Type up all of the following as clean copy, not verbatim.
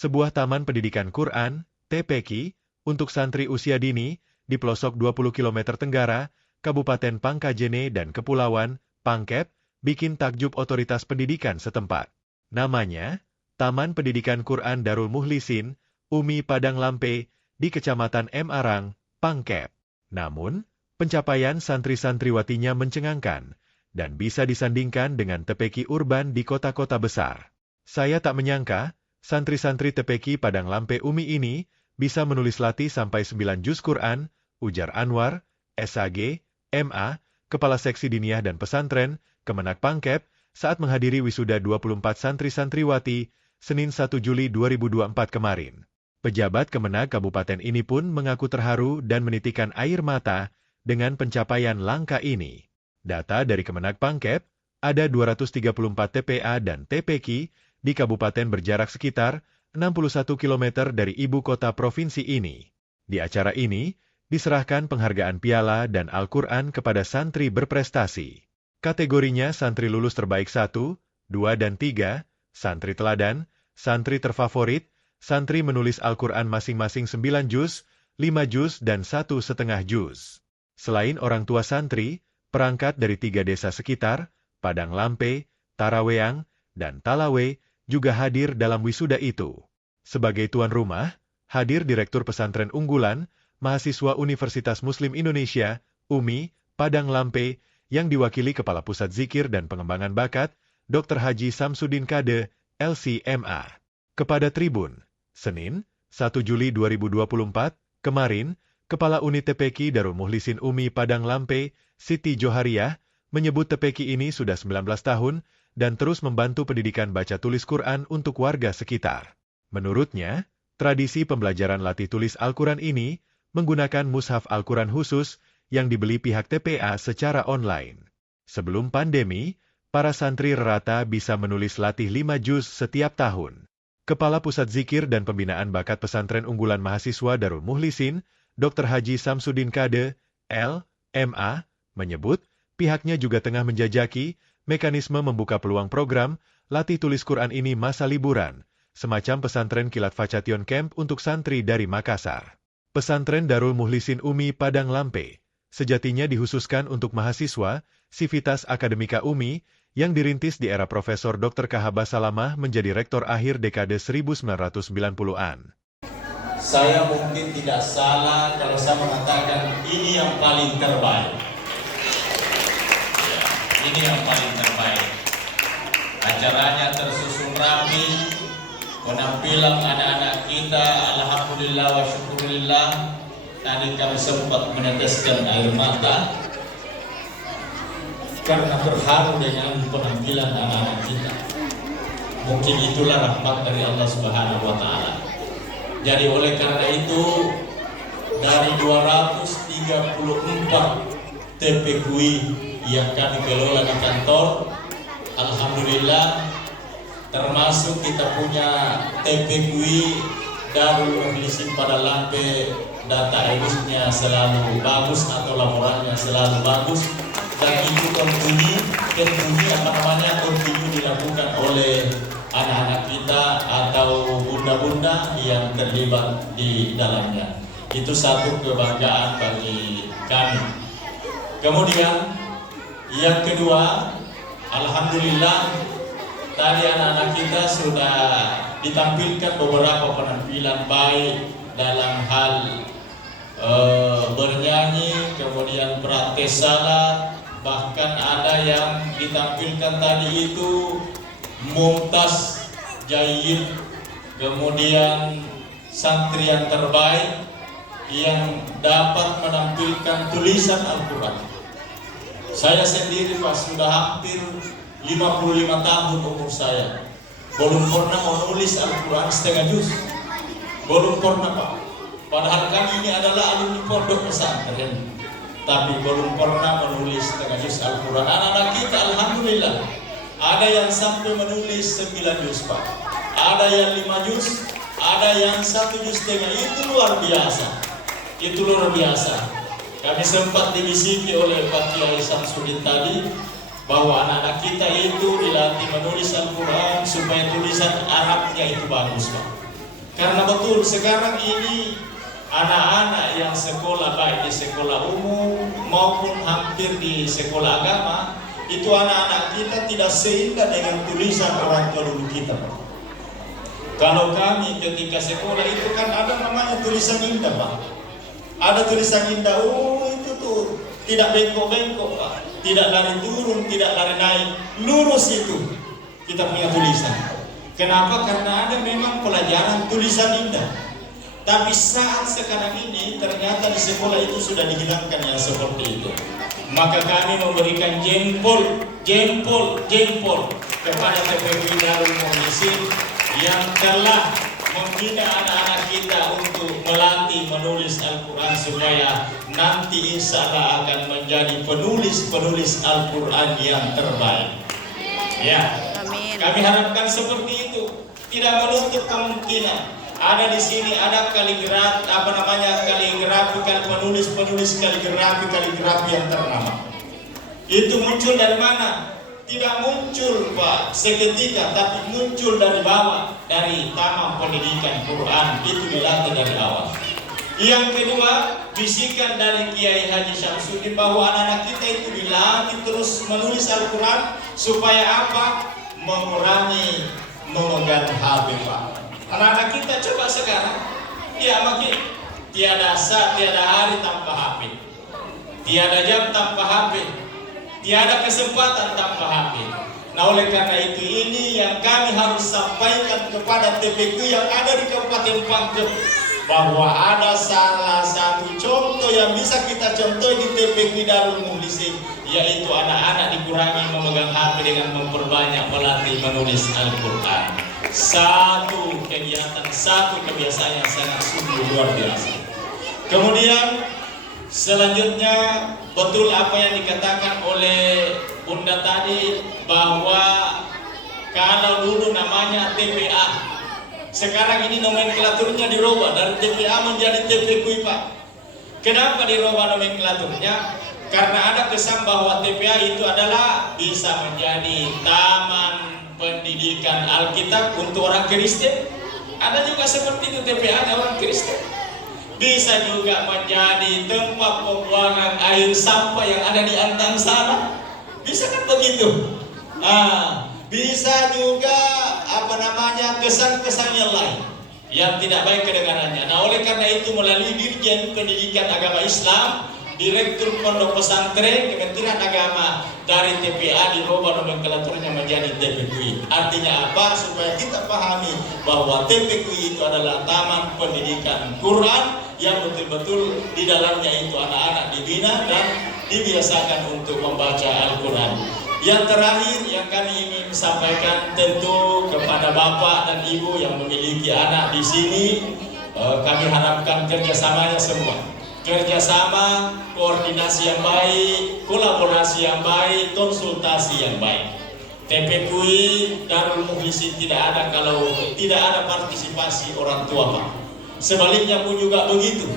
sebuah taman pendidikan Quran, TPQ, untuk santri usia dini, di pelosok 20 km tenggara, Kabupaten Pangkajene dan Kepulauan, Pangkep, bikin takjub otoritas pendidikan setempat. Namanya, Taman Pendidikan Quran Darul Muhlisin, Umi Padang Lampe, di Kecamatan M. Arang, Pangkep. Namun, pencapaian santri-santriwatinya mencengangkan, dan bisa disandingkan dengan TPQ urban di kota-kota besar. Saya tak menyangka, santri-santri TPQ Padang Lampe Umi ini bisa menulis latih sampai 9 juz Quran, ujar Anwar, SAG, MA, Kepala Seksi Diniyah dan Pesantren, Kemenak Pangkep, saat menghadiri wisuda 24 santri-santriwati, Senin 1 Juli 2024 kemarin. Pejabat Kemenak Kabupaten ini pun mengaku terharu dan menitikkan air mata dengan pencapaian langka ini. Data dari Kemenak Pangkep, ada 234 TPA dan TPQ di kabupaten berjarak sekitar 61 km dari ibu kota provinsi ini. Di acara ini, diserahkan penghargaan piala dan Al-Quran kepada santri berprestasi. Kategorinya santri lulus terbaik 1, 2 dan 3, santri teladan, santri terfavorit, santri menulis Al-Quran masing-masing 9 juz, 5 juz dan 1,5 juz. Selain orang tua santri, perangkat dari 3 desa sekitar, Padang Lampe, Taraweang, dan Talawe, juga hadir dalam wisuda itu. Sebagai tuan rumah, hadir Direktur Pesantren Unggulan, Mahasiswa Universitas Muslim Indonesia, UMI, Padang Lampe, yang diwakili Kepala Pusat Zikir dan Pengembangan Bakat, Dr. Haji Samsudin Kade, LCMA. Kepada Tribun, Senin, 1 Juli 2024, kemarin, Kepala Unit TPQ Darul Muhlisin UMI Padang Lampe, Siti Johariah, menyebut TPQ ini sudah 19 tahun, dan terus membantu pendidikan baca tulis Quran untuk warga sekitar. Menurutnya, tradisi pembelajaran latih tulis Al-Quran ini menggunakan mushaf Al-Quran khusus yang dibeli pihak TPA secara online. Sebelum pandemi, para santri rata bisa menulis latih 5 juz setiap tahun. Kepala Pusat Zikir dan Pembinaan Bakat Pesantren Unggulan Mahasiswa Darul Muhlisin, Dr. Haji Samsudin Kade, LMA, menyebut pihaknya juga tengah menjajaki mekanisme membuka peluang program latih tulis Quran ini masa liburan, semacam pesantren Kilat Facation Camp untuk santri dari Makassar. Pesantren Darul Muhlisin UMI Padang Lampe sejatinya dikhususkan untuk mahasiswa Sivitas Akademika UMI yang dirintis di era Profesor Dr. Kahaba Salamah menjadi rektor akhir dekade 1990-an. Saya mungkin tidak salah kalau saya mengatakan ini yang paling terbaik. Ini yang paling terbaik. Acaranya tersusun rapi, penampilan anak-anak kita, alhamdulillah wa syukurillah. Tadi kami sempat meneteskan air mata karena terharu dengan penampilan anak-anak kita. Mungkin itulah rahmat dari Allah Subhanahu wa Ta'ala. Jadi oleh karena itu, dari 234 TPQI yang kami kelola di kantor, alhamdulillah, termasuk kita punya TPQI Darul Muhlisin Padang Lampe, data edisnya selalu bagus atau laporannya selalu bagus, dan itu kontinu dilakukan oleh anak-anak kita atau bunda-bunda yang terlibat di dalamnya. Itu satu kebanggaan bagi kami. Kemudian yang kedua, alhamdulillah tadi anak-anak kita sudah ditampilkan beberapa penampilan baik dalam hal bernyanyi, kemudian praktek salat, bahkan ada yang ditampilkan tadi itu mumtaz, jayyid, kemudian santri yang terbaik yang dapat menampilkan tulisan Al-Quran. Saya sendiri Pak sudah hampir 55 tahun umur saya, belum pernah menulis Al-Quran setengah juz, belum pernah Pak. Padahal kami ini adalah alumni pondok pesantren, tapi belum pernah menulis setengah juz Al-Quran. Anak-anak kita alhamdulillah ada yang sampai menulis 9 juz Pak, ada yang 5 juz, ada yang 1 juz setengah. Itu luar biasa. Itu luar biasa. Kami sempat dibisiki oleh Pak Kiai Samsudin tadi bahwa anak-anak kita itu dilatih menulis Al-Quran supaya tulisan Arabnya itu bagus Pak. Karena betul sekarang ini anak-anak yang sekolah baik di sekolah umum maupun hampir di sekolah agama, itu anak-anak kita tidak seindah dengan tulisan orang tua dulu kita. Kalau kami ketika sekolah itu kan ada namanya tulisan indah, Pak. Ada tulisan indah, itu tuh tidak bengkok-bengkok, Pak. Tidak lari turun, tidak lari naik, lurus itu kita punya tulisan. Kenapa? Karena ada memang pelajaran tulisan indah. Tapi saat sekarang ini ternyata di sekolah itu sudah dihilangkan yang seperti itu. Maka kami memberikan jempol kepada TPQ Darul Mukhlisin yang telah membina anak-anak kita untuk melatih menulis Al-Quran supaya nanti insya Allah akan menjadi penulis Al-Quran yang terbaik. Ya, amin. Kami harapkan seperti itu. Tidak menutup kemungkinan. Ada di sini ada kaligrafi, penulis kaligrafi yang ternama. Itu muncul dari mana? Tidak muncul, Pak, seketika, tapi muncul dari bawah, dari Taman Pendidikan Quran. Itu dilatih dari awal. Yang kedua, bisikan dari Kiai Haji Syamsuddin bahwa anak-anak kita itu dilatih terus menulis Al-Quran supaya apa? Mengurangi memegang HP, Pak. Anak-anak kita coba sekarang, ya makin tiada saat, tiada hari tanpa HP, tiada jam tanpa HP, tiada kesempatan tanpa HP. Nah, oleh karena itu ini yang kami harus sampaikan kepada TPQ yang ada di Kabupaten Pangkep, bahwa ada salah satu contoh yang bisa kita contoh di TPQ Darul Mukhlisin, yaitu anak-anak dikurangi memegang HP dengan memperbanyak melatih menulis Al-Quran. Satu kegiatan, satu kebiasaan yang sangat sungguh luar biasa. Kemudian selanjutnya betul apa yang dikatakan oleh Bunda tadi, bahwa kalau dulu namanya TPA, sekarang ini nomenklaturnya dirubah dari TPA menjadi TPQ, Pak. Kenapa dirubah nomenklaturnya? Karena ada kesan bahwa TPA itu adalah bisa menjadi taman pendidikan Alkitab untuk orang Kristen. Ada juga seperti itu TPA ada orang Kristen. Bisa juga menjadi tempat pembuangan air sampah yang ada di Antang sana. Bisa kan begitu? Bisa juga kesan-kesan yang lain yang tidak baik kedengarannya. Nah, oleh karena itu melalui Dirjen Pendidikan Agama Islam, Direktur Pondok Pesantren Kementerian Agama, dari TPA dirubah nomenklaturnya menjadi TPQ. Artinya apa? Supaya kita pahami bahwa TPQ itu adalah Taman Pendidikan Quran yang betul-betul di dalamnya itu anak-anak dibina dan dibiasakan untuk membaca Al-Quran. Yang terakhir yang kami ingin sampaikan tentu kepada Bapak dan Ibu yang memiliki anak di sini, kami harapkan kerjasamanya semua. Kerjasama, koordinasi yang baik, kolaborasi yang baik, konsultasi yang baik. TPQI Darul Mukhlisin tidak ada kalau tidak ada partisipasi orang tua, Pak. Sebaliknya pun juga begitu.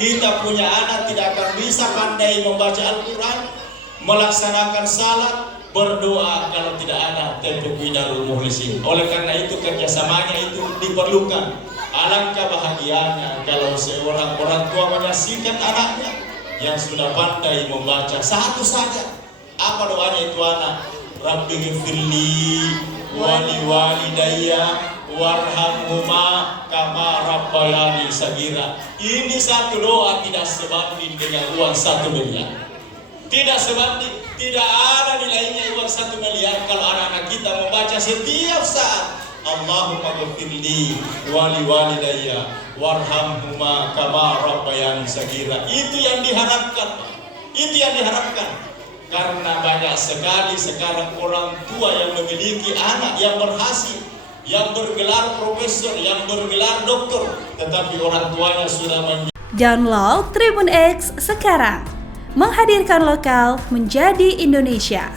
Kita punya anak tidak akan bisa pandai membaca Al-Quran, melaksanakan salat, berdoa kalau tidak ada TPQI Darul Mukhlisin. Oleh karena itu kerjasamanya itu diperlukan. Alangkah bahagianya kalau seorang orang tua menyaksikan anaknya yang sudah pandai membaca satu saja. Apa doanya itu anak? Rabbi ghfirli wali walidayya warhamhuma kama rabbayani sagira. Ini satu doa tidak sebanding dengan uang 1 miliar. Tidak sebanding, tidak ada nilainya uang 1 miliar kalau anak-anak kita membaca setiap saat Allahumma ghfirli wali walidayya warhamhuma kama rabbayani sagira. Itu yang diharapkan. Karena banyak sekali sekarang orang tua yang memiliki anak yang berhasil, yang bergelar profesor, yang bergelar doktor, tetapi orang tuanya sudah Download Tribun X sekarang, menghadirkan lokal menjadi Indonesia.